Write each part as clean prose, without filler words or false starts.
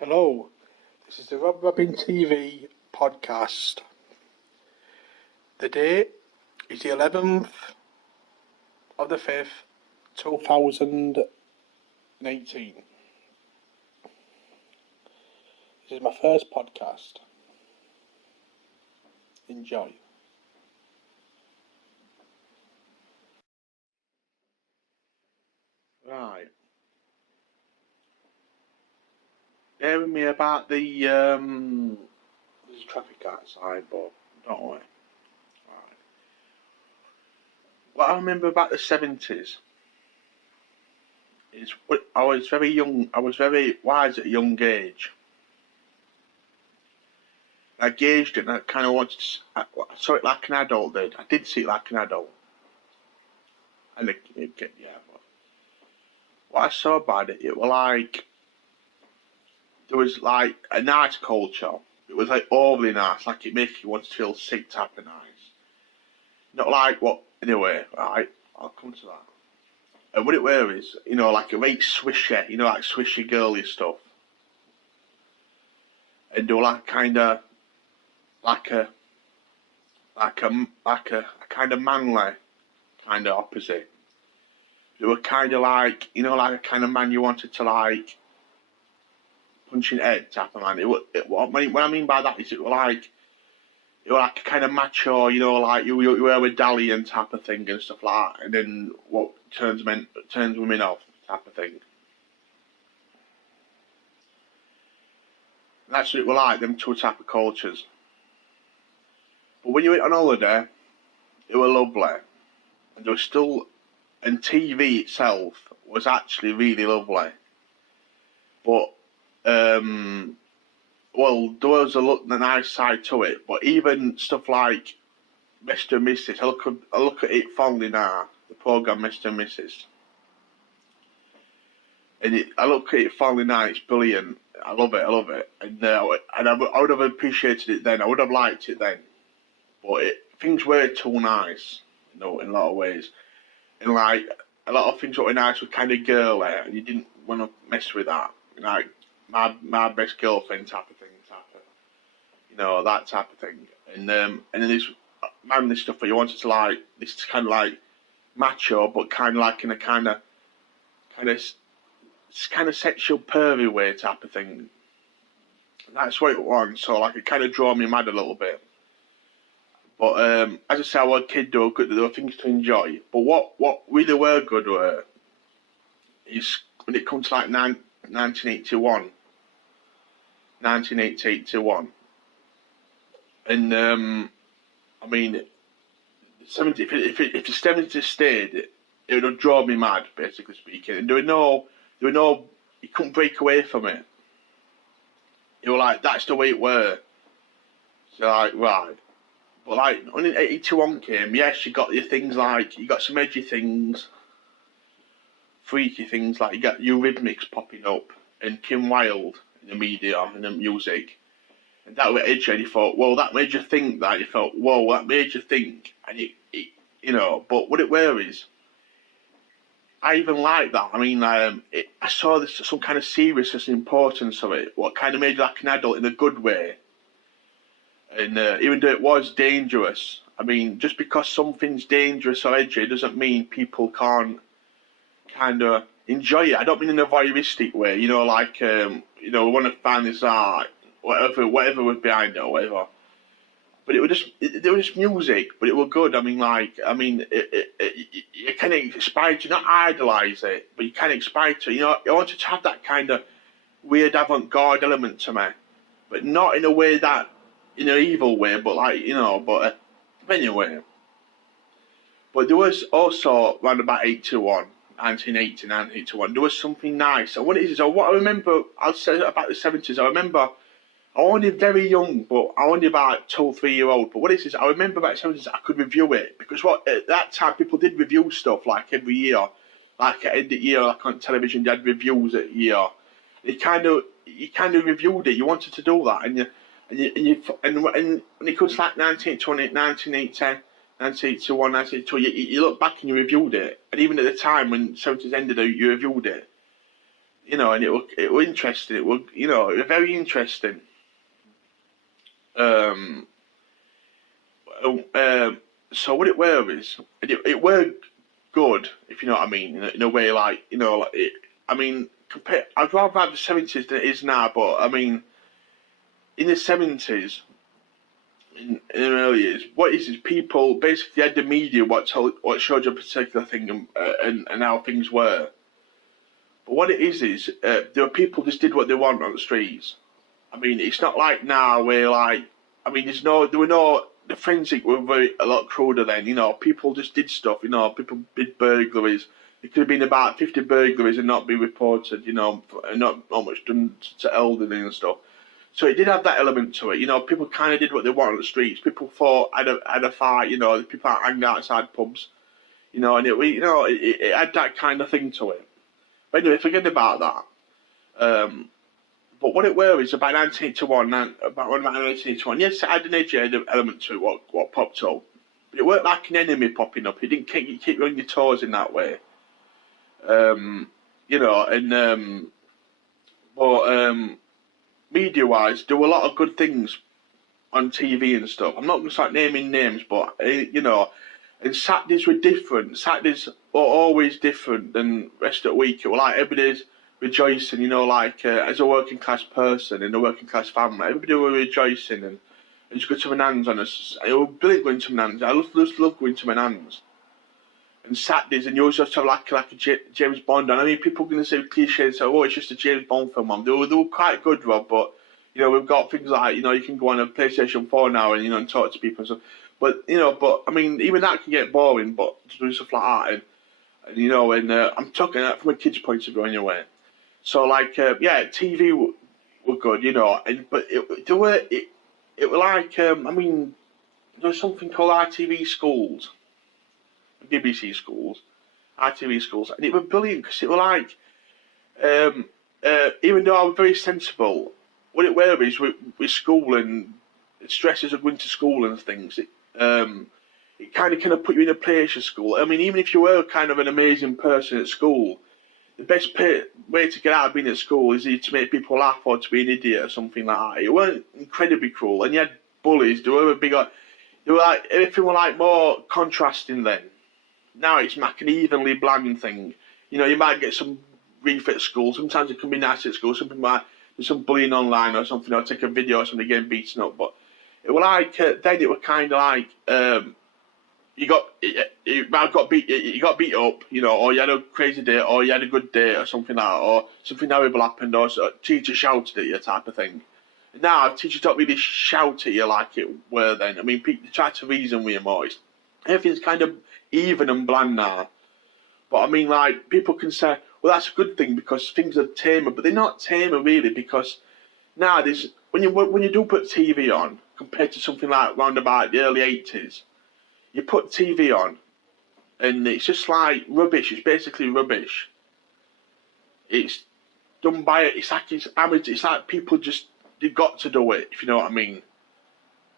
Hello, this is the RobRobintv Podcast. The date is the 11th of the 5th, 2018. This is my first podcast. Enjoy. Right. Hearing me about the there's a traffic outside, but don't worry. Right. What I remember about the 70s is I was very young. I was very wise at a young age. I gauged it and I kind of wanted to, I saw it like an adult did. I did see it like an adult. And yeah, but what I saw about it, it was like, there was like a nice culture. It was like overly nice, like it makes you want to feel sick type of nice. Not like what, anyway, right, I'll come to that. And what it were is, like a very swishy, like swishy girly stuff. And do like kind of, like a kind of manly kind of opposite. They were kind of like, like a kind of man you wanted to like punch in the head type of man. What I mean by that is it was like a kind of macho, like you wear a medallion type of thing and stuff like that, and then what turns women off type of thing. And that's what it was like, them two type of cultures. But when you went on holiday, it was lovely. And there was still, and TV itself was actually really lovely. But, well, there was a nice side to it. But even stuff like Mr. and Mrs., I look at it fondly now, the programme Mr. and Mrs. And I look at it fondly now, it's brilliant. I love it. And I would have appreciated it then, I would have liked it then. But things were too nice, in a lot of ways. And like, a lot of things that were nice were kind of girly, and you didn't want to mess with that. Like, my best girlfriend type of thing, that type of thing. And then there's manly stuff that you wanted to like, this kind of like macho, but kind of like in a kind of sexual pervy way type of thing. And that's what it was. So like, it kind of drove me mad a little bit. But as I say, I was a kid, there were things to enjoy. But what really were good is when it comes to like 1981. And I mean, if the 70s stayed, it would have drove me mad, basically speaking. And there were no, you couldn't break away from it. You were like, that's the way it were. So like, right. But like, when 81 came, yes, you got your things like, you got some edgy things, freaky things, like you got Eurythmics popping up, and Kim Wilde in the media and the music. And that was edgy, and you thought, well, that made you think that. You thought, whoa, that made you think. And but what it were is, I even like that. I mean, I saw this, some kind of seriousness and importance of it, what kind of made you like an adult in a good way. And even though it was dangerous, I mean, just because something's dangerous or edgy doesn't mean people can't kind of enjoy it. I don't mean in a voyeuristic way, like, we want to find this art, whatever was behind it or whatever. But it was just music, but it was good. I mean, it kind of inspired you, not idolise it, but you kind of inspired to, you wanted to have that kind of weird avant-garde element to me, but not in a way that, in an evil way, but like, but anyway. But there was also, around about 1981, there was something nice. And what it is, what I remember, I'll say about the 70s, I remember, I was only very young, but I was only about 2 or 3 year old. But what it is, I remember about the 70s, I could review it. Because at that time, people did review stuff like every year. Like at the end of the year, like on television, they had reviews at year. You kind of reviewed it, you wanted to do that, and when it comes to like 1980, 1981, 1982, you look back and you reviewed it. And even at the time when 70s ended, you reviewed it. you know, and it were interesting. It were, you know, it was very interesting. Um, so what it were is, it were good, if you know what I mean, in a way, like, you know, like I mean, I'd rather have the 70s than it is now, but I mean, in the 70s, in the early years, what is people basically had the media what showed you a particular thing and how things were. But what it is there were people just did what they want on the streets. I mean, it's not like now where like, I mean, there were no, the forensic were a lot cruder then, you know, people just did stuff, you know, people did burglaries. It could have been about 50 burglaries and not be reported, you know, and not much done to elderly and stuff. So it did have that element to it, you know, people kind of did what they want on the streets. People fought, had a fight, you know, people hanged outside pubs, you know, and it had that kind of thing to it. But anyway, forget about that. But what it were is about 1981, about 1981. Yes, it had an edgy element to it, what popped up. But it weren't like an enemy popping up. It didn't keep you on your toes in that way. You know, and media-wise, there were a lot of good things on TV and stuff. I'm not going to start naming names, but you know, and Saturdays were different. Saturdays were always different than the rest of the week. It was like everybody's rejoicing, you know, like as a working class person in a working class family, everybody were rejoicing and just go to my nan's on us. It was brilliant going to my nan's. I just love going to my nan's. And Saturdays, and you always have to have like a James Bond on. I mean, people are going to say cliche and say, "Oh, it's just a James Bond film." They were quite good, Rob. But you know, we've got things like, you know, you can go on a PlayStation 4 now and, you know, and talk to people and stuff. But you know, I mean, even that can get boring. But to do stuff like that, and you know, and I'm talking that from a kid's point of view anyway. So like, yeah, TV were good, you know, but it were like, I mean, there was something called ITV schools, BBC schools, ITV schools, and it was brilliant because it were like, even though I was very sensible, what it were is with school and stresses of going to school and things, it kind of put you in a place of school. I mean, even if you were kind of an amazing person at school, the best way to get out of being at school is either to make people laugh or to be an idiot or something like that. It weren't incredibly cruel, and you had bullies. They were like everything were like more contrasting then. Now it's like an evenly bland thing. You know, you might get some grief at school. Sometimes it can be nice at school. Something might do some bullying online or something, or take a video or something getting beaten up. But it was like then it was kind of like. You got beat up, you know, or you had a crazy day, or you had a good day, or something like that, or something horrible happened, or a teacher shouted at you, type of thing. Now teachers don't really shout at you like it were then. I mean, people try to reason with you more. Everything's kind of even and bland now. But I mean, like, people can say, well, that's a good thing because things are tamer, but they're not tamer really, because now when you do put TV on compared to something like round about the early 80s. You put TV on, and it's just like rubbish. It's basically rubbish. It's done by it's amateur. It's like people they've got to do it. If you know what I mean.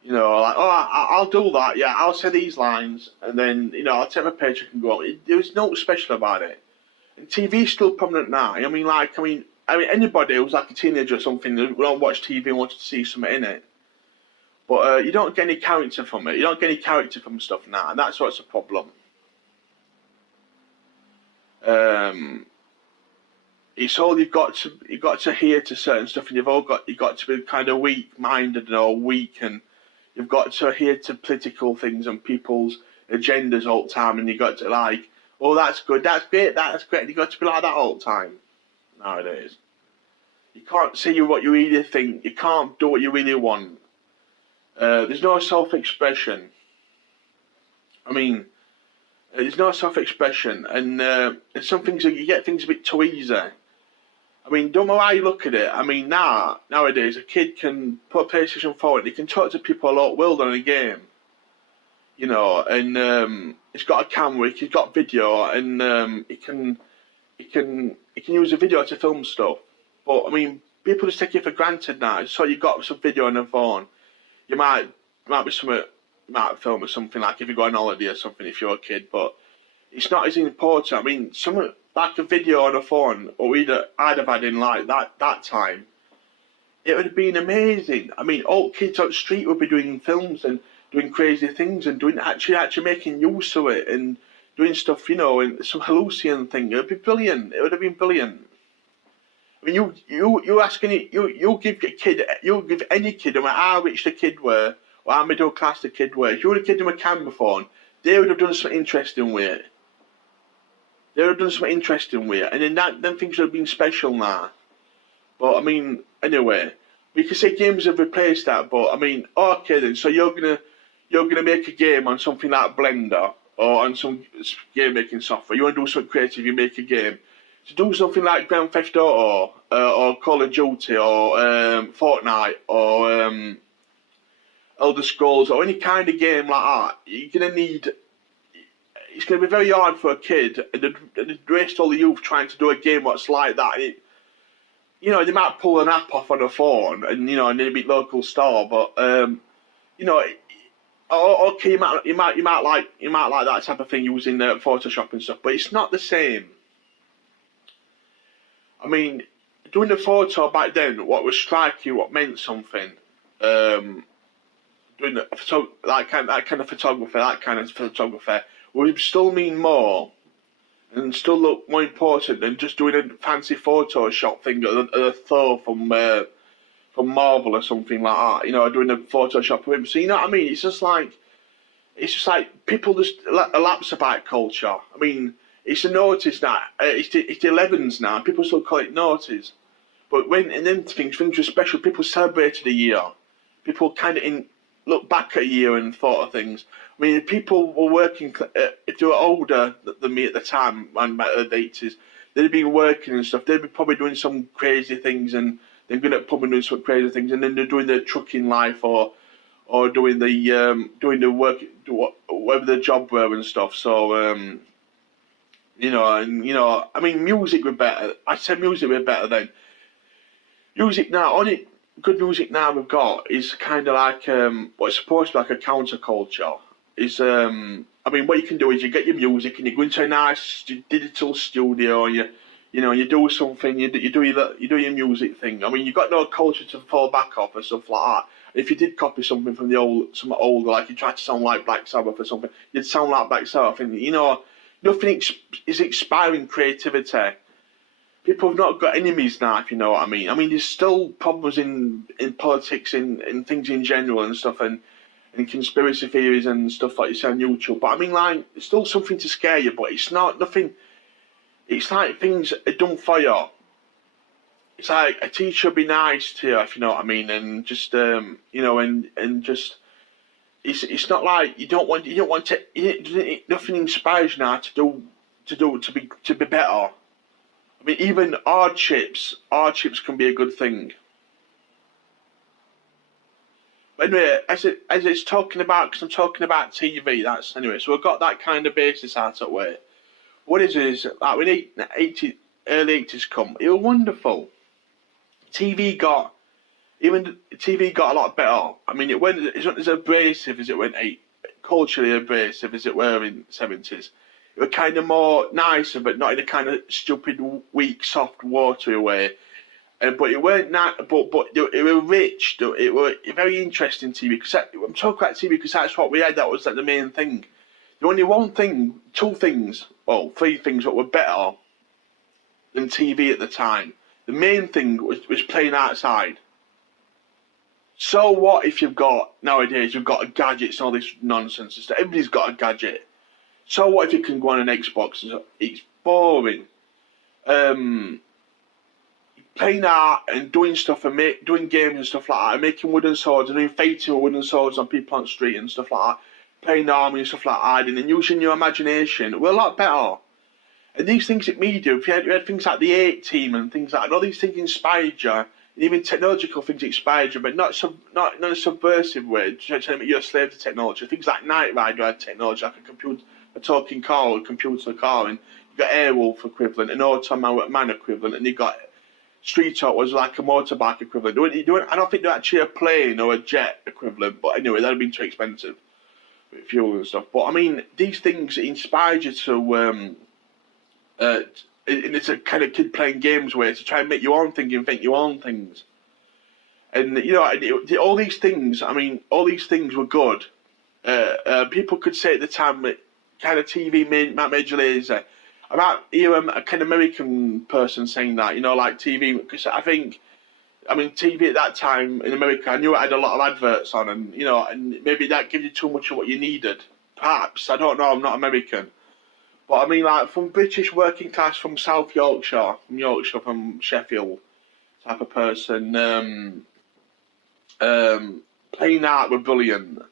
You know, like, oh, I'll do that. Yeah, I'll say these lines, and then, you know, I'll take my paycheck and go. There's nothing special about it. And TV's still prominent now. I mean, anybody who's like a teenager or something who don't watch TV and wanted to see something in it. But you don't get any character from it. You don't get any character from stuff now, and that's what's a problem. It's all you've got to hear to certain stuff, and you've got to be kind of weak-minded or weak, and you've got to adhere to political things and people's agendas all the time, and you've got to like, oh, that's good, that's great, that's great. And you've got to be like that all the time nowadays. You can't say what you really think. You can't do what you really want. There's no self-expression. I mean, there's no self-expression, and some things you get things a bit too easy. I mean, don't know how you look at it. I mean, nowadays a kid can put a PlayStation 4 and he can talk to people a lot world on a game. You know, and he's got a camera, he's got video, and he can use a video to film stuff. But I mean, people just take it for granted now. So you've got some video on the phone. You might be something, film or something, like if you go on holiday or something if you're a kid, but it's not as important. I mean, like a video on a phone, or I'd have had in like that time, it would have been amazing. I mean, all kids on the street would be doing films and doing crazy things and doing actually making use of it and doing stuff, and some hallucinating thing. It would be brilliant. It would have been brilliant. I mean, you ask you give any kid, no matter how rich the kid were or how middle class the kid were, if you would have given them a camera phone, they would have done something interesting with it. They would have done something interesting with it, and then them things would have been special now. But I mean, anyway, we can say games have replaced that. But I mean, okay then. So you're gonna make a game on something like Blender or on some game making software. You want to do something creative, you make a game. To do something like Grand Theft Auto or Call of Duty or Fortnite or Elder Scrolls or any kind of game like that, you're gonna need. It's gonna be very hard for a kid and waste all the youth trying to do a game what's like that. They might pull an app off on a phone and and then a bit local store, but okay, you might like that type of thing using Photoshop and stuff, but it's not the same. I mean, doing the photo back then, what was striking, what meant something, doing that kind of photography would still mean more and still look more important than just doing a fancy Photoshop thing at a Thor from Marvel or something like that. Doing a Photoshop of him. So you know what I mean? It's just like people just lapse about culture. I mean, it's a notice now. It's the 11s now. People still call it notice. But and then things were special. People celebrated a year. People kind of look back at a year and thought of things. I mean, people were working. If they were older than me at the time, and back in the 80s, they'd been working and stuff. They'd be probably doing some crazy things, and they're going to probably doing some crazy things, and then they're doing their trucking life or doing the work, whatever their job were and stuff. So I mean, music were better. I said music were better then. Music now, only good music now we've got is kind of like what's supposed to be like a counterculture. Is I mean, what you can do is you get your music and you go into a nice digital studio and you do something. You do your music thing. I mean, you've got no culture to fall back off or stuff like that. If you did copy something from some older, like you tried to sound like Black Sabbath or something, you'd sound like Black Sabbath, and nothing is inspiring creativity. People have not got enemies now, if you know what I mean. I mean, there's still problems in politics, in things in general and stuff, and conspiracy theories and stuff like you say on YouTube. But I mean, like, it's still something to scare you, but it's not nothing. It's like things are done for you. It's like a teacher be nice to you, if you know what I mean, and just and just. It's not like you don't want to. Nothing inspires you now to be better. I mean, even hardships can be a good thing. But anyway, as it's talking about, because I'm talking about TV, that's anyway. So we've got that kind of basis out of the way. What is like when the early 80s come, it was wonderful. TV got a lot better. I mean, it went as abrasive as it went, culturally abrasive as it were in the 70s. It was kind of more nicer, but not in a kind of stupid, weak, soft, watery way. But it weren't that. But it was rich. It was very interesting TV. Because I'm talking about TV because that's what we had. That was like the main thing. The only three things that were better than TV at the time. The main thing was playing outside. So what if you've got gadgets and all this nonsense and stuff? Everybody's got a gadget. So what if you can go on an Xbox? It's boring. Playing art and doing stuff and doing games and stuff like that, and making wooden swords and doing fighting wooden swords on people on the street and stuff like that, playing army and stuff like that, and using your imagination, we're a lot better. And these things at media, if you had things like the 8 Team and things like that, all these things inspired you, and even technological things inspired you, but not in a subversive way, trying to make you a slave to technology. Things like Knight Rider had technology, like a talking car or a computer car, and you got Airwolf equivalent, an Automan equivalent, and you got Street Talk was like a motorbike equivalent. I don't think they're actually a plane or a jet equivalent, but anyway, that'd have been too expensive with fuel and stuff. But I mean, these things inspired you to and it's a kind of kid playing games way to try and make your own thing and think your own things. And all these things. I mean, all these things were good. People could say at the time that kind of TV made you lazy. I might hear a kind of American person saying that, like TV, because TV at that time in America, I knew it had a lot of adverts on, and and maybe that gives you too much of what you needed. Perhaps, I don't know, I'm not American. But I mean, like, from British working class, from South Yorkshire, from Sheffield type of person, playing art were brilliant.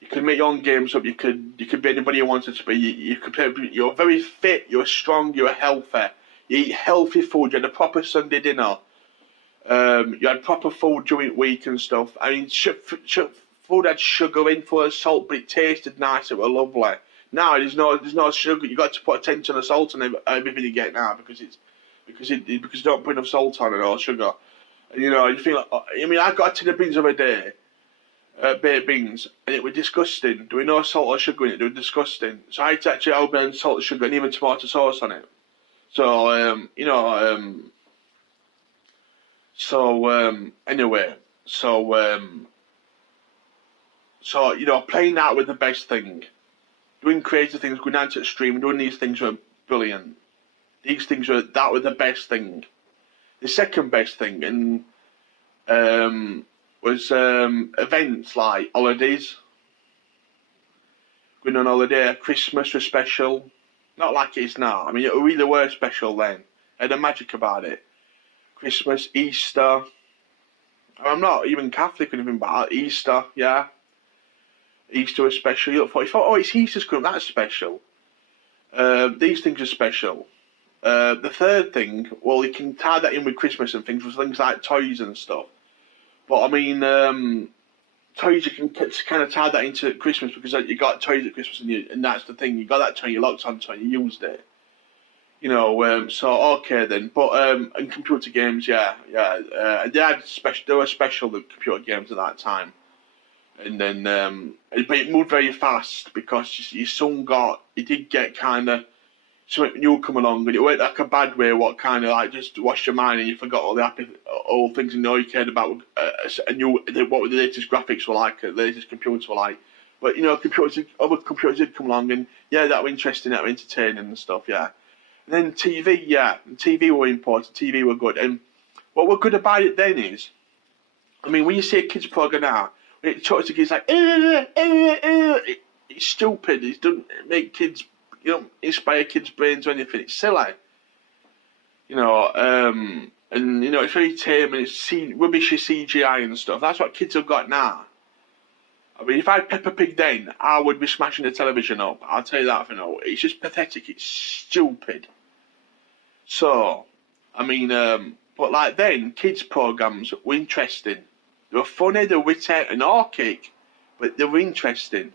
You could make your own games up. You could be anybody you wanted to be. You could play. You're very fit. You're strong. You're healthy. You eat healthy food. You had a proper Sunday dinner. You had proper food during the week and stuff. I mean, food had sugar in, full of salt, but it tasted nice. It was lovely. Now there's no sugar. You got to put a tenth of salt on everything you get now because you don't put enough salt on it or sugar. And, you feel like, I got a tin of beans the other day. Baked beans, and it was disgusting. There was no salt or sugar in it. They were disgusting. So I had to actually open salt, sugar, and even tomato sauce on it. So playing out was the best thing. Doing crazy things, going down to the stream, doing these things were brilliant. That was the best thing. The second best thing, and was events like holidays. Going on holiday, Christmas was special. Not like it is now. I mean, it really were special then. It had a magic about it. Christmas, Easter. I'm not even Catholic or anything, but Easter, yeah. Easter was special. You thought, oh, it's Easter's coming, that's special. These things are special. The third thing, well, you can tie that in with Christmas and things, was things like toys and stuff. But I mean, toys, you can kind of tie that into Christmas because you got toys at Christmas and that's the thing. You got that toy, you locked onto it, you used it. So okay then. But and computer games, yeah. There were special computer games at that time. And then, but it moved very fast because your son did get kind of something new come along, and it went like a bad way. What kind of like just washed your mind, and you forgot all the old things you cared about. What the latest graphics were like, the latest computers were like. But other computers did come along, and yeah, that were interesting, that were entertaining and stuff. Yeah, and then TV, yeah, TV were important. TV were good, and what were good about it then is, I mean, when you see a kids program now, it talks to kids like, it's stupid. It doesn't make kids. Inspire kids' brains or anything. It's silly. And it's very tame and it's rubbishy CGI and stuff. That's what kids have got now. I mean, if I had Peppa Pig then, I would be smashing the television up. I'll tell you that for now. It's just pathetic. It's stupid. So, I mean, but like then, kids' programs were interesting. They were funny, they were witty and archaic, but they were interesting.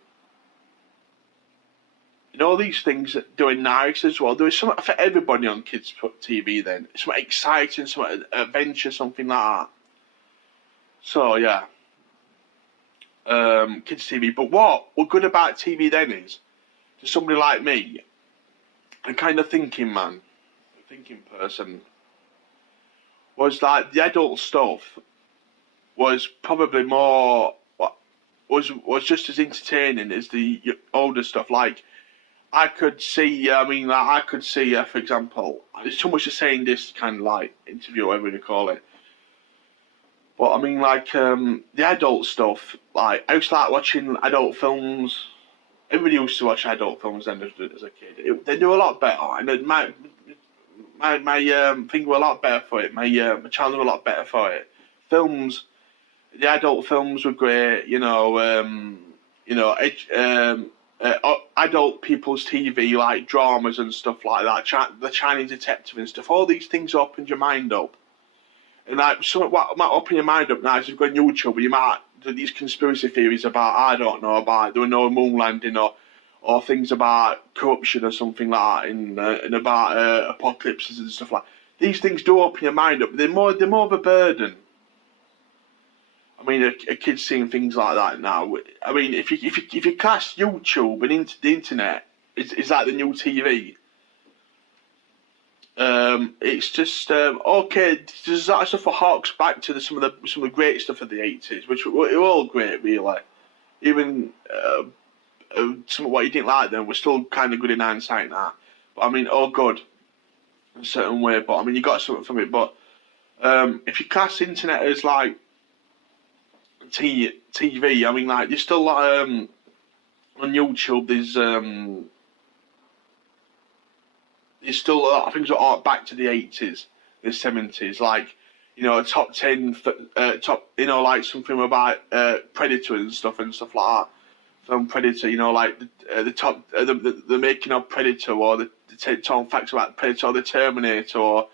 And all these things doing nice as well. There was something for everybody on kids' TV then. Something exciting, something adventure, something like that. So yeah, kids' TV. But what was good about TV then is, to somebody like me, a kind of thinking person, was like the adult stuff was probably more was just as entertaining as the older stuff. Like, I could see, for example, there's too much to say in this kind of like interview, whatever you call it. But I mean, like, the adult stuff, like, I used to like watching adult films. Everybody used to watch adult films then as a kid. They do a lot better, and my thing were a lot better for it. My channel were a lot better for it. Films, the adult films were great. Adult people's TV, like dramas and stuff like that, the Chinese Detective and stuff. All these things opened your mind up. And like, what might open your mind up now is you've got YouTube, and you might do these conspiracy theories about, there were no moon landing or things about corruption or something like that, and about apocalypses and stuff like that. These things do open your mind up. They're more of a burden. I mean, a kid seeing things like that now. I mean, if you class YouTube and the internet, it's like the new TV. It's just okay. There's that stuff that harks back to some of the great stuff of the 80s, which were all great, really. Even some of what you didn't like then was still kind of good in hindsight now. But I mean, all good in a certain way. But I mean, you got something from it. But if you class internet as like TV, I mean, like there's still on YouTube. There's still a lot of things that are back to the 80s, the 70s, like, top 10, top, like something about Predator and stuff like that. From Predator, like the top, the making of Predator, or the 10 facts about Predator, or the Terminator, or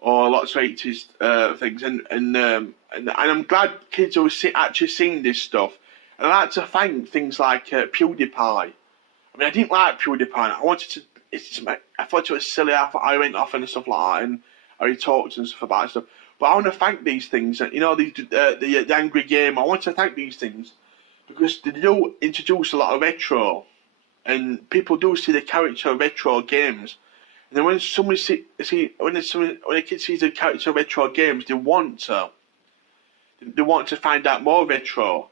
lots of 80s things. And I'm glad kids are actually seeing this stuff. And I like to thank things like PewDiePie. I mean, I didn't like PewDiePie. I thought it was silly. I went off and stuff like that, and I talked and stuff about stuff. But I want to thank these things. The Angry Game. I want to thank these things because they do introduce a lot of retro, and people do see the character of retro games. And then when when a kid sees the character of retro games, they want to find out more retro,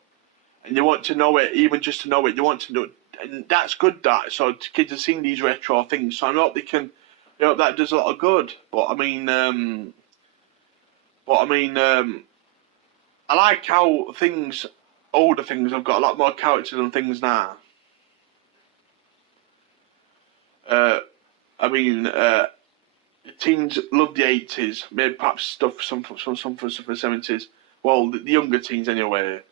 and they want to know it, even just to know it. They want to know. And that's good. So kids are seeing these retro things. So I hope that does a lot of good. But I mean, I like how older things have got a lot more character than things now. Teens love the 80s. Maybe perhaps some from the 70s. Well, the younger teens anyway,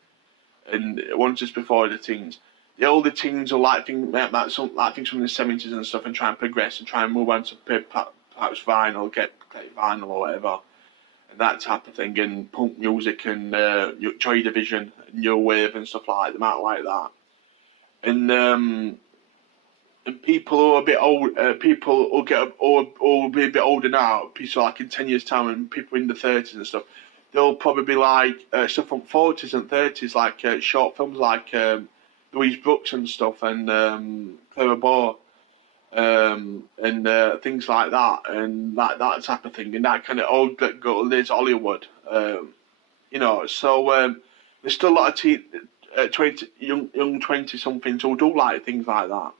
and ones just before the teens. The older teens will like things from the 70s and stuff, and try and progress and try and move on to perhaps vinyl, get vinyl or whatever, and that type of thing, and punk music and Joy Division and New Wave and stuff like that. They might like that, and people who are a bit old, people will be a bit older now. People like in 10 years' time, and people in the 30s and stuff, they'll probably like stuff from 40s and 30s, like short films like Louise Brooks and stuff, and Clara Bow, and things like that, and that type of thing, and that kind of old days Hollywood, So there's still a lot of young 20-somethings who do like things like that,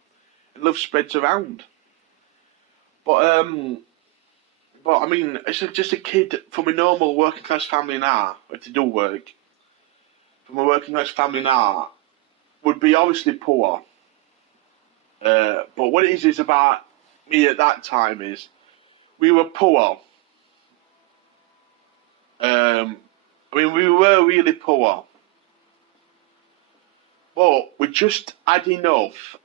and love spreads around. But I mean, it's just a kid from a normal working class family now, if they do work, from a working class family now, would be obviously poor. But what it is about me at that time is we were poor. We were really poor. But we just had enough.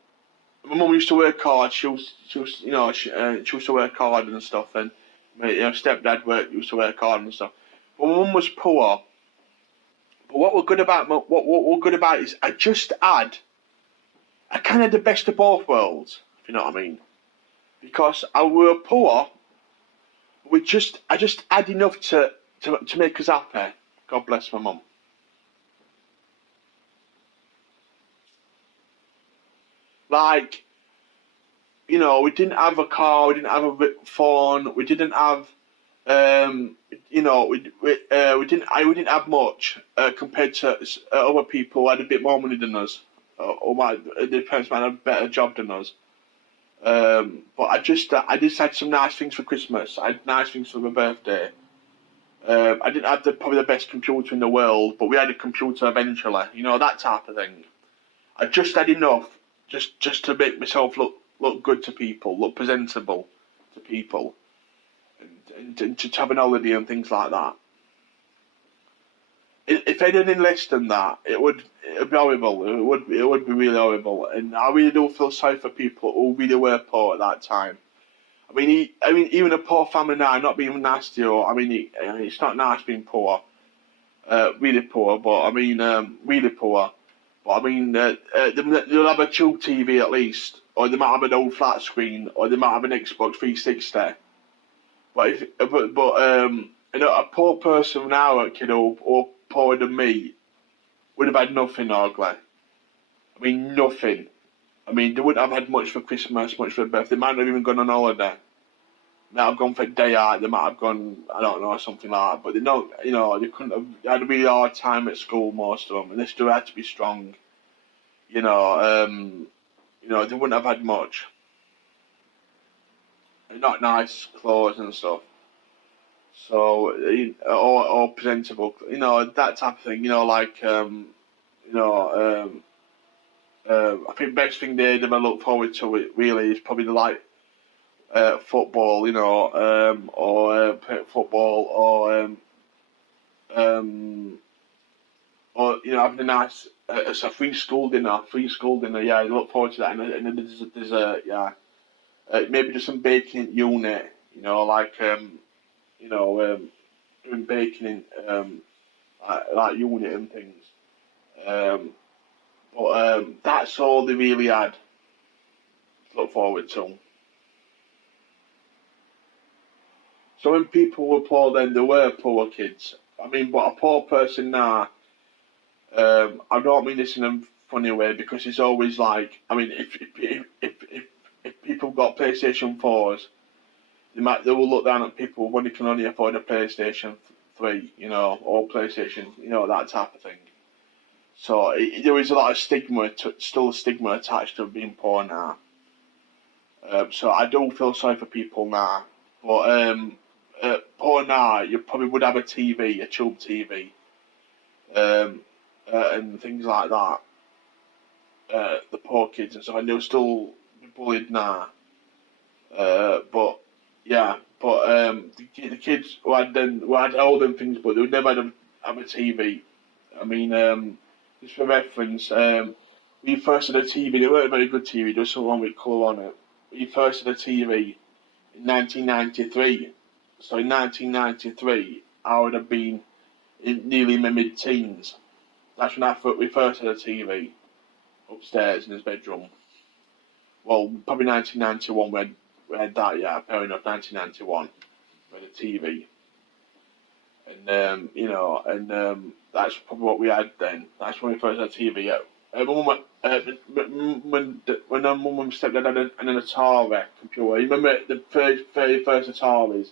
My mum used to work hard. She used to work hard and stuff, and my stepdad used to work hard and stuff. But my mum was poor. But what we're good about is I kind of the best of both worlds, if you know what I mean. Because we were poor, I just had enough to make us happy. God bless my mum. Like, we didn't have a car, we didn't have a phone, we didn't have, we didn't have much compared to other people who had a bit more money than us, or their parents might have a better job than us. But I just had some nice things for Christmas. I had nice things for my birthday. I didn't have probably the best computer in the world, but we had a computer eventually. That type of thing. I just had enough just to make myself look good to people, look presentable to people, and to have an holiday and things like that. If anything less than that, it would be horrible. It would be really horrible, and I really do feel sorry for people who really were poor at that time. I mean, even a poor family now, not being nasty, it's not nice being poor, really poor, but really poor. But they'll have a tube TV at least, or they might have an old flat screen, or they might have an Xbox 360. But a poor person now, a kid or poorer than me, would have had nothing, ugly. Nothing. They wouldn't have had much for Christmas, much for birthday. They might not have even gone on holiday. might have gone for a day out, they might have gone, I don't know, something like that. But they don't, they couldn't have, they had a really hard time at school, most of them, and they still had to be strong. They wouldn't have had much. Not nice clothes and stuff. So, or presentable, that type of thing, I think the best thing they ever look forward to it really is probably football, or football, or having a nice it's a free school dinner. Yeah, I look forward to that. And then there's a dessert, yeah. Maybe just some baking at unit, doing baking in like unit and things. But that's all they really had to look forward to. So when people were poor then, there were poor kids. I mean, but a poor person now, I don't mean this in a funny way, because it's always like, I mean, if people got PlayStation 4s, they will look down at people when they can only afford a PlayStation 3, or PlayStation, that type of thing. So there is a lot of still a stigma attached to being poor now. So I do feel sorry for people now. But poor now, you probably would have a TV, a tube TV, and things like that. The poor kids and stuff, and they'll still be bullied now. But the kids who had all them things, but they would never have a TV. I mean, just for reference, we first had a TV. They weren't a very good TV. There was something with colour on it. We first had a TV in 1993. So in 1993, I would have been nearly in my mid-teens. That's when we first had a TV upstairs in his bedroom. Well, probably 1991 we had that, yeah, fair enough, 1991, we had a TV. And, that's probably what we had then. That's when we first had a TV. When our mum and stepdad had an Atari computer, you remember the very first Ataris?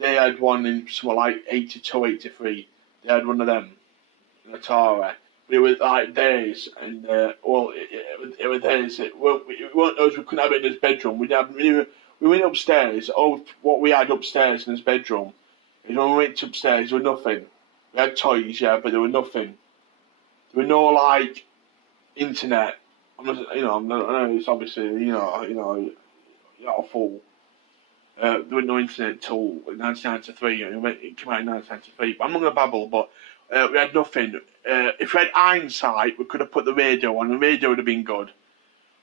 They had one in somewhere like 82, 83. They had one of them, an Atari. But it was like theirs, and it was theirs. It weren't those, we couldn't have it in his bedroom. We went upstairs. What we had upstairs in his bedroom is when we went upstairs, there was nothing. We had toys, yeah, but there was nothing. There was no internet. It's obviously you're not a fool. There was no internet until 1993. It came out in 1993. But I'm not going to babble, but we had nothing. If we had hindsight, we could have put the radio on. The radio would have been good.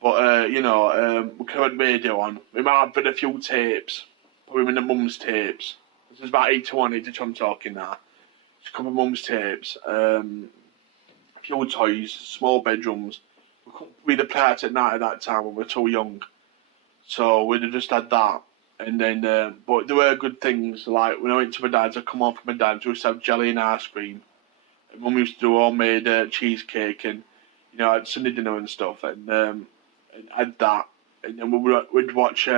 But, we could have had radio on. We might have had a few tapes. Probably in the mum's tapes. This is about 81, 82 I'm talking now. Just a couple of mum's tapes. A few toys, small bedrooms. We couldn't really play out at night at that time when we were too young. So we'd have just had that. And then, but there were good things, like when I went to my dad's, I'd come home from my dad's, we used to have jelly and ice cream. And Mum used to do homemade cheesecake and, had Sunday dinner and stuff, and had that. And then we'd watch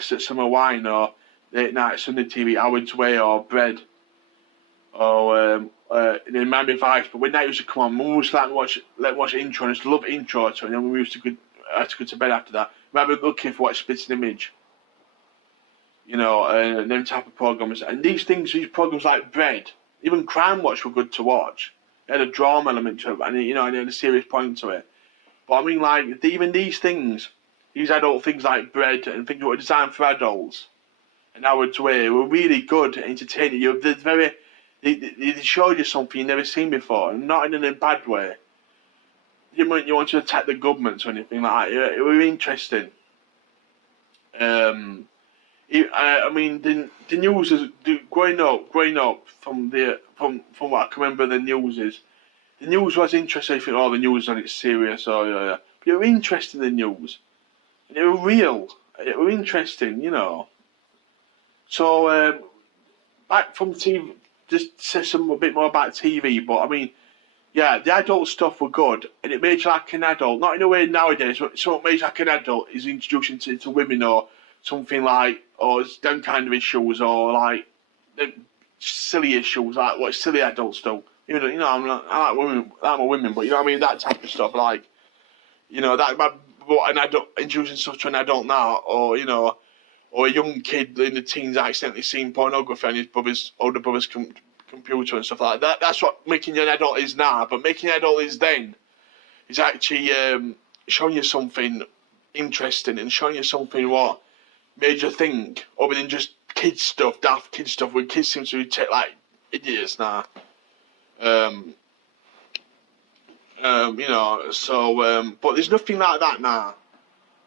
Summer Wine or late night Sunday TV, Howard's Way or Bread. Or in Miami Vice, but when that used to come on, Mum used to watch intro, and I used to love intro to it, and then we used to go to bed after that. We might be looking for what Spits an Image, and them type of programs. And these programs like Bread, even Crime Watch were good to watch. It had a drama element to it, and it had a serious point to it. But I mean, even these things, these adult things like Bread and things that were designed for adults, and Howard's Way were really good, entertaining. They showed you something you've never seen before, and not in a bad way. You want to attack the government or anything like that. It was interesting. I mean, the news is growing up from what I can remember. The news was interesting. You think, the news on it's serious, but it was interesting. The news, and it was real. It was interesting, So back from TV, just say a bit more about TV. But I mean, yeah, the adult stuff were good, and it made you like an adult. Not in a way nowadays, but what makes you like an adult is introduction to women or something like, or it's them kind of issues, or like silly issues, like what silly adults do. You know, I like women, but you know what I mean, that type of stuff, like, you know, that what an adult introducing stuff to an adult now, or you know, or a young kid in the teens accidentally seeing pornography on his older brother's computer and stuff like that. That's what making you an adult is now, but making an adult is then is actually showing you something interesting and showing you something what made you think, other than just kids stuff, daft kids stuff, where kids seem to be like idiots now. You know, so but there's nothing like that now.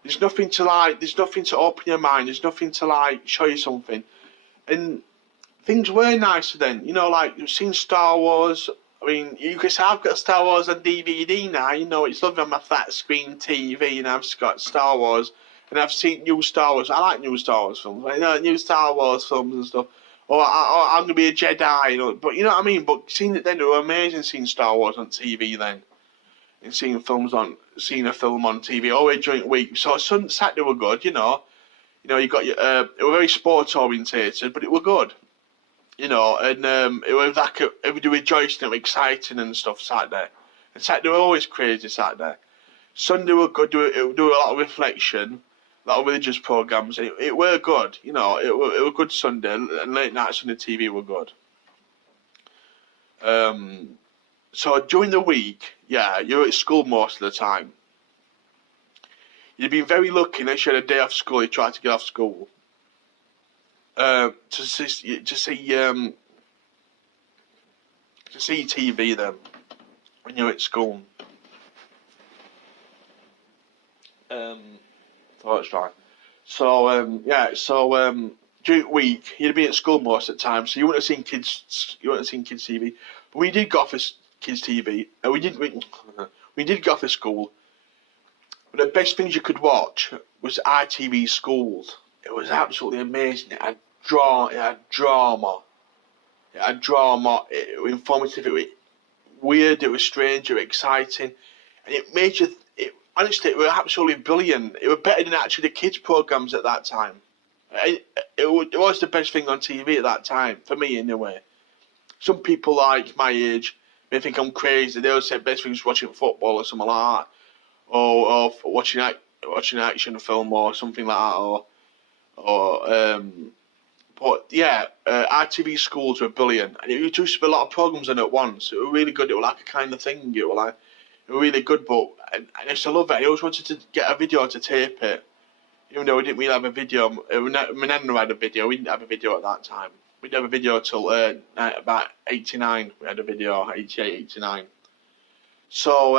There's nothing to open your mind. There's nothing to like show you something, and things were nicer then. You know, like you've seen Star Wars. I mean, you could say I've got Star Wars on DVD now. You know, it's lovely on my flat screen TV, and I've got Star Wars, and I've seen new Star Wars. I like new Star Wars films. I know new Star Wars films and stuff. Or I'm gonna be a Jedi, you know. But you know what I mean. But seeing it then, it was amazing seeing Star Wars on TV then, and seeing a film on TV always during the week. So Saturday were good, you know. You know, you got your it were very sports orientated, but it were good. You know, and it was like everybody rejoicing and exciting and stuff Saturday. And Saturday were always crazy Saturday. Sunday were good, do a lot of reflection, a lot of religious programmes, and it were good, you know, it were good Sunday, and late nights on the TV were good. So during the week, yeah, you're at school most of the time. You'd been very lucky unless you had a day off school, you tried to get off school. To see TV then when you're at school. So that's right. So during the week you'd be at school most of the time, so you wouldn't have seen kids. TV. But we did go off kids TV, and we did go off of school. But the best things you could watch was ITV Schools. It was absolutely amazing. It had drama. It was informative. It was weird. It was strange. It was exciting, and it made you. Honestly, it was absolutely brilliant. It was better than actually the kids' programs at that time. It was the best thing on TV at that time for me, anyway. Some people like my age may think I'm crazy. They always say best thing is watching football or something like that, or watching an action film or something like that, but yeah, ITV Schools were brilliant, and it used to be a lot of programs on at once. It was really good. It was like a kind of thing. It was really good. But I used to love it. I always wanted to get a video to tape it, even though we didn't really have a video. My nana had a video. We didn't have a video at that time. We didn't have a video till about 89. We had a video, 88, 89. So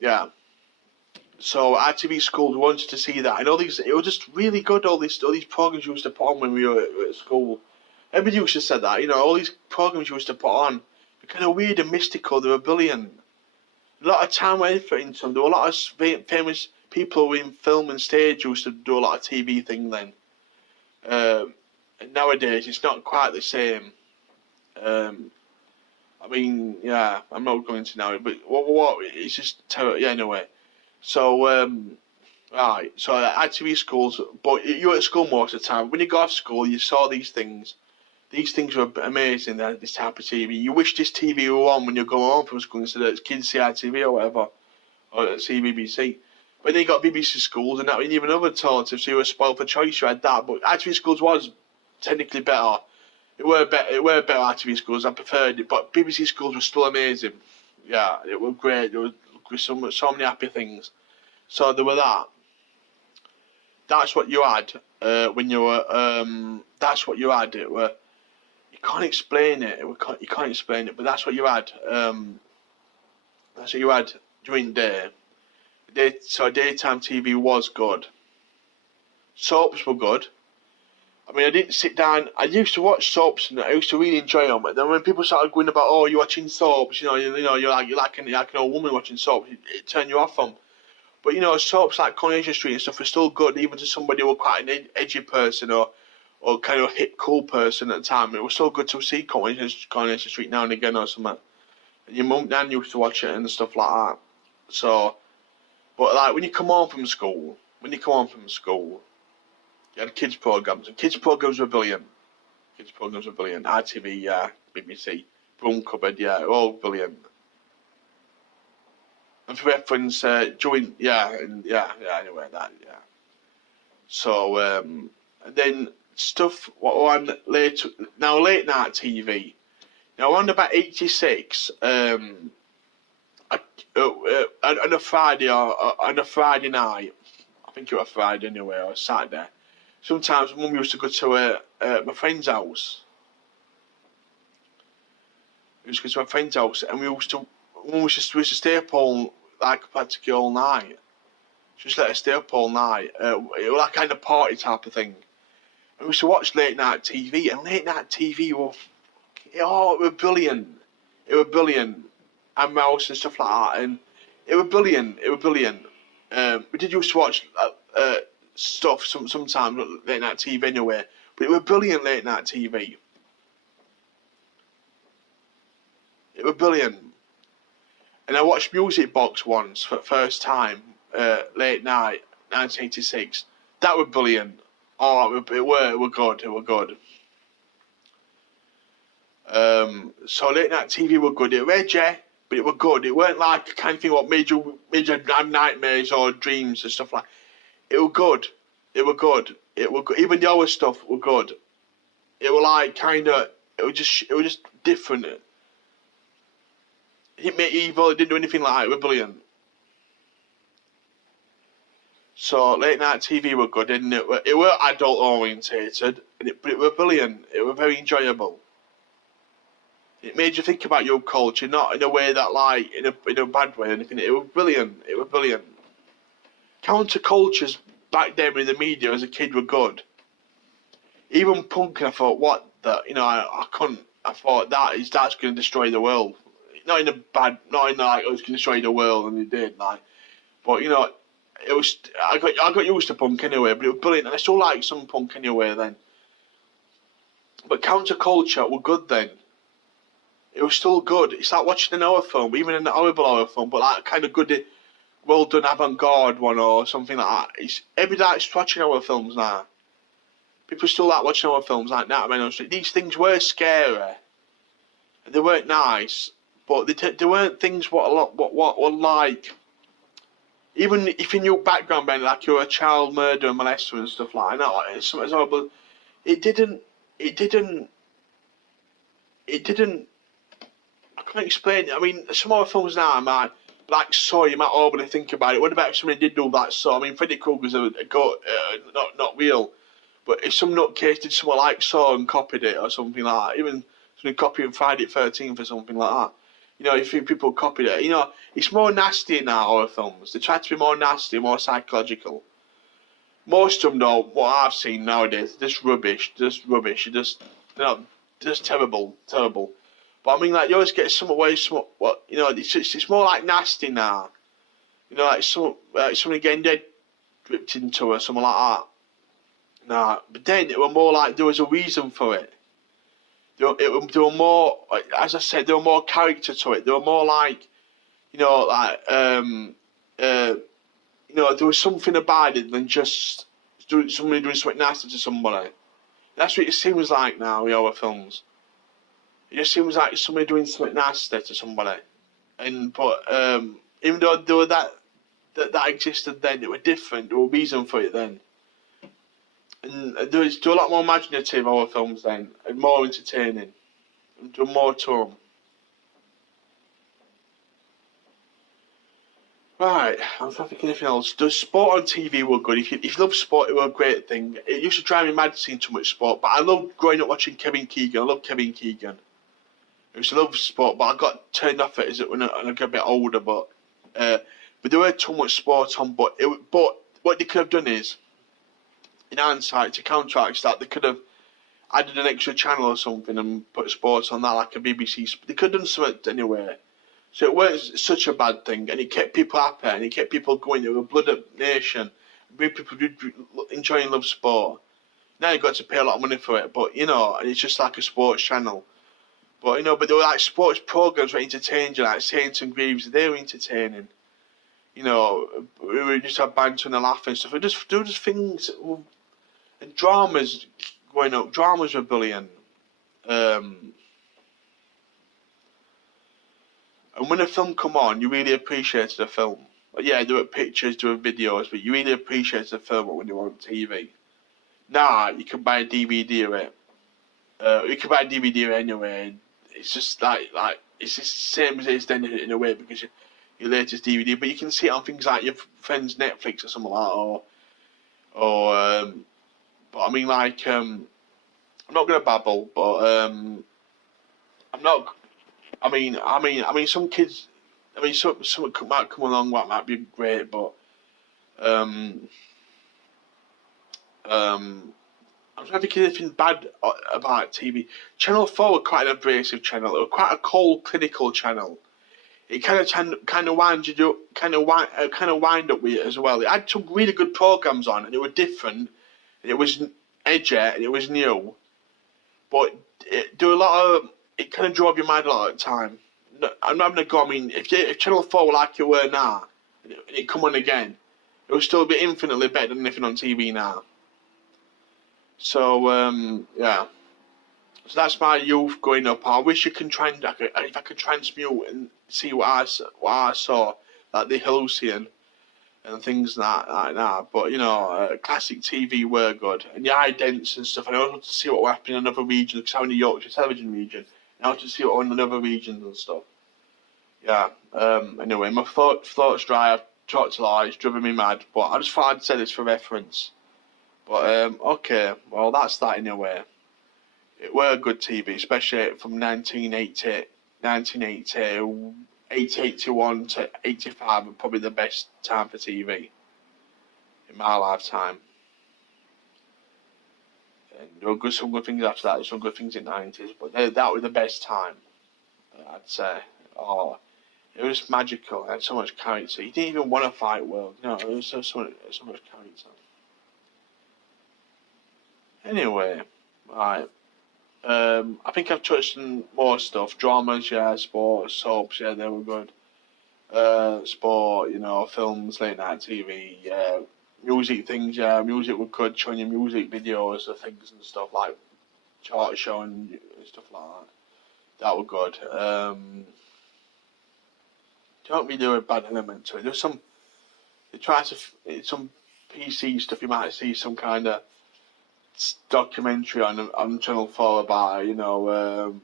yeah. So ITV Schools wanted to see that, and it was just really good. All these programs you used to put on when we were at school. Everybody used to say that, you know, all these programs you used to put on, they're kind of weird and mystical. They were brilliant. A lot of time went effort into them. There were a lot of famous people in film and stage who used to do a lot of TV thing then. And nowadays it's not quite the same. I mean, yeah, I'm not going to now, but what it's just terrible. Yeah, anyway. So, right, so ITV Schools, but you were at school most of the time. When you got off school, you saw these things. These things were amazing, this type of TV. You wish this TV were on when you're going home from school instead of Kids CITV or whatever, or CBBC. But then you got BBC Schools, and that was even another alternative, so you were spoiled for choice, you had that. But ITV Schools was technically better. It were better ITV Schools, I preferred it, but BBC Schools were still amazing. Yeah, it was great. There was so many happy things. So there were that. That's what you had when you were. That's what you had. It were. You can't explain it. You can't explain it. But that's what you had. That's what you had during the day. So daytime TV was good. Soaps were good. I mean, I didn't sit down. I used to watch soaps and I used to really enjoy them. But then when people started going about, oh, you're watching soaps, you're like an old woman watching soaps, it turned you off them. But you know, soaps like Coronation Street and stuff are still good, even to somebody who was quite an edgy person or kind of a hip, cool person at the time. It was still good to see Coronation Street now and again or something. And your mum and nan used to watch it and stuff like that. So, but like when you come home from school, You had kids programs, and kids programs were brilliant. ITV, yeah, BBC, Broom Cupboard, yeah, all brilliant. And for reference, anyway, that, yeah. So, and then stuff on late night TV. Now, around about 86, on a Friday on a Friday night, I think it was a Friday anyway, or Saturday. Sometimes Mum used to go to my friend's house. And we used to stay up all, like, practically all night. She just let us stay up all night. It was like kind of party type of thing. And we used to watch late night TV, and late night TV it was brilliant. It was brilliant. And Mouse and stuff like that, and it was brilliant. We did used to watch stuff sometimes late night TV anyway, but it was brilliant late night TV. It was brilliant. And I watched Music Box once for the first time, late night, 1986. That was brilliant. Oh, it were good. So late night TV were good. It was edgy, but it was good. It weren't like the kind of thing what made you have nightmares or dreams and stuff like. It was good. Even the other stuff were good. It was like it was just different. It made evil. It didn't do anything like that. It was brilliant. So late night TV were good, didn't it? It were adult orientated, but it were brilliant. It was very enjoyable. It made you think about your culture, not in a way that, like, in a bad way or anything. It was brilliant. Countercultures back then in the media as a kid were good. Even punk, I thought, what the, I couldn't. I thought that's going to destroy the world. Not in like it was going to destroy the world, and it did, like. But it was. I got used to punk anyway, but it was brilliant, and I still like some punk anyway then. But counterculture were good then. It was still good. It's like watching an horror film, even an horrible horror film, but like kind of good, well done avant-garde one or something like that. Everybody's watching horror films now. People still like watching horror films like Nightmare on Elm Street. These things were scary. They weren't nice, but they weren't things what were like. Even if you knew background, Ben, like you're a child murderer, molester and stuff like that, it's something horrible. It didn't. I can't explain it. I mean, some other films now, man, like Saw, you might overly think about it. What about if somebody did do that Saw? I mean, Freddy Krueger's not real, but if some nutcase did something like Saw and copied it or something like that, even somebody copying Friday the 13th or something like that, if people copied it, it's more nasty now, horror films. They try to be more nasty, more psychological. Most of them, though, what I've seen nowadays, just rubbish. They're just terrible. But I mean, like, you always get some way, it's more like nasty now. Like somebody getting dead ripped into or something like that. Nah, but then it was more like there was a reason for it. There were more, as I said, there were more character to it. There were more like, there was something about it than just somebody doing something nasty to somebody. That's what it seems like now with our films. It just seems like somebody doing something nasty to somebody. But even though there were that existed then, they were different. There was a reason for it then. And there was a lot more imaginative horror films then, and more entertaining. And there were more to them. Right, I'm trying to think of anything else. The sport on TV were good. If you love sport, it was a great thing. It used to drive me mad seeing too much sport, but I loved growing up watching Kevin Keegan. I love Kevin Keegan. I used to love sport, but I got turned off it when I got a bit older. But there were too much sport on. But what they could have done is, in hindsight, to counteract that, they could have added an extra channel or something and put sports on that, like a BBC. They could have done something anyway. So it wasn't such a bad thing, and it kept people happy, and it kept people going. It was a blood-up nation. People did enjoy and love sport. Now you've got to pay a lot of money for it, but and it's just like a sports channel. But but there were like sports programs were entertaining, like Saints and Greaves. They were entertaining. We would just have banter and laugh and stuff. There were just things. And dramas, growing up, dramas were brilliant. And when a film come on, you really appreciated the film. But yeah, there were pictures, there were videos, but you really appreciated the film when you were on TV. Now, you can buy a DVD of it. You can buy a DVD of it anyway. It's just like it's the same as it is then in a way, because your latest DVD, but you can see it on things like your friend's Netflix or something like that, but I mean, like, I'm not gonna babble, but I'm not. I mean, some kids. I mean, some might come along that might be great, but I'm trying to think of anything bad about TV. Channel 4 were quite an abrasive channel. It was quite a cold, clinical channel. It kind of wind you up, kind of wind up with it as well. It had some really good programs on, and it were different, and it was edgy, and it was new. But there were a lot of. It kind of drove your mind a lot at the time. I'm not gonna go. I mean, if Channel 4 were like it were now, and it come on again, it would still be infinitely better than anything on TV now. So yeah, so that's my youth growing up. I wish if I could transmute and see what I saw, like the Hallucian and things like that. But you know, classic TV were good, and the idents and stuff. And I wanted to see what were happening in another region, because I'm in the Yorkshire television region. And I wanted to see what were in another regions and stuff. Yeah. Anyway, my thoughts dry. I've talked a lot. It's driven me mad. But I just thought I'd say this for reference. But okay, well that's that in a way. It were good TV, especially from 1981 to 85, were probably the best time for TV in my lifetime. And there were some good things after that. There were some good things in the 90s, but that was the best time, I'd say. Oh, it was magical. It had so much character. You didn't even want to fight world. You know, it was so much character. Anyway, right. I think I've touched on more stuff. Dramas, yeah. Sports, soaps, yeah, they were good. Sport, you know, films, late night TV, yeah. Music things, yeah. Music were good, showing you music videos of things and stuff, like chart show and stuff like that. That were good. Don't really do a bad element to it. There's some, some PC stuff, you might see some kind of documentary on Channel 4 about, you know,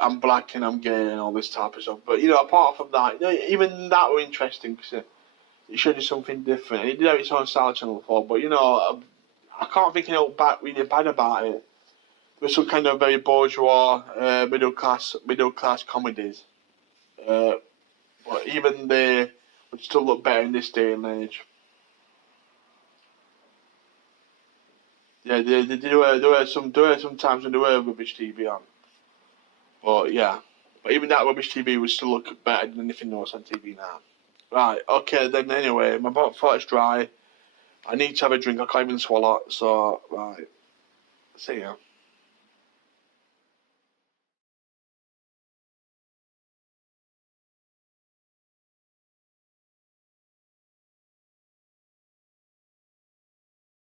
I'm black and I'm gay and all this type of stuff. But, you know, apart from that, you know, even that were interesting, because it showed you something different. It did have its own style, Channel 4, but, you know, I can't think anything really bad about it. There's some kind of very bourgeois, middle class comedies. But even they would still look better in this day and age. Yeah, there were some times when there were rubbish TV on. But yeah, but even that rubbish TV would still look better than anything else on TV now. Right, okay, then anyway, my throat is dry. I need to have a drink, I can't even swallow, so, right, see ya.